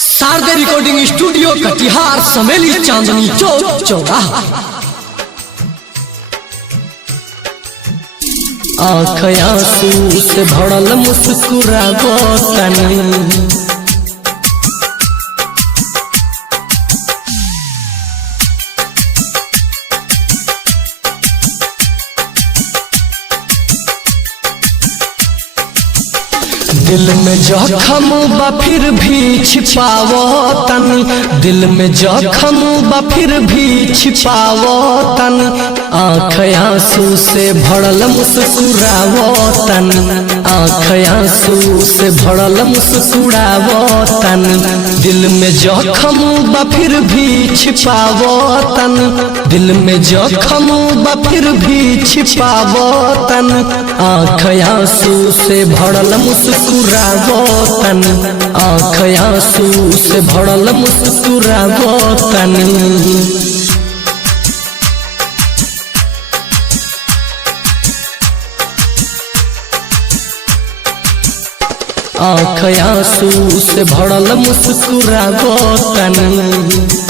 Sharda recording studio Katihar Sameli Chandni Chowk चौराहा। आँख आंसू से भरल मुस्कुरावो तनी, दिल में जख्म बा फिर भी छिपावो तनी, दिल में जख्म बा फिर भी छिपावो तनी। आँख आंसू से भरल मुस्कुरावो तनी, आँख आंसू से भरल मुस्कुरावो तनी। दिल में जख्म बा फिर भी छिपावो तनी, दिल में जख्म बा फिर भी छिपावो तनी। आँख आंसू से भरल मुस्कुरावो तनी, आँख आंसू से भरल मुस्कुरावो तनी। आँख आंसू से भरल मुस्कुरावो तनी।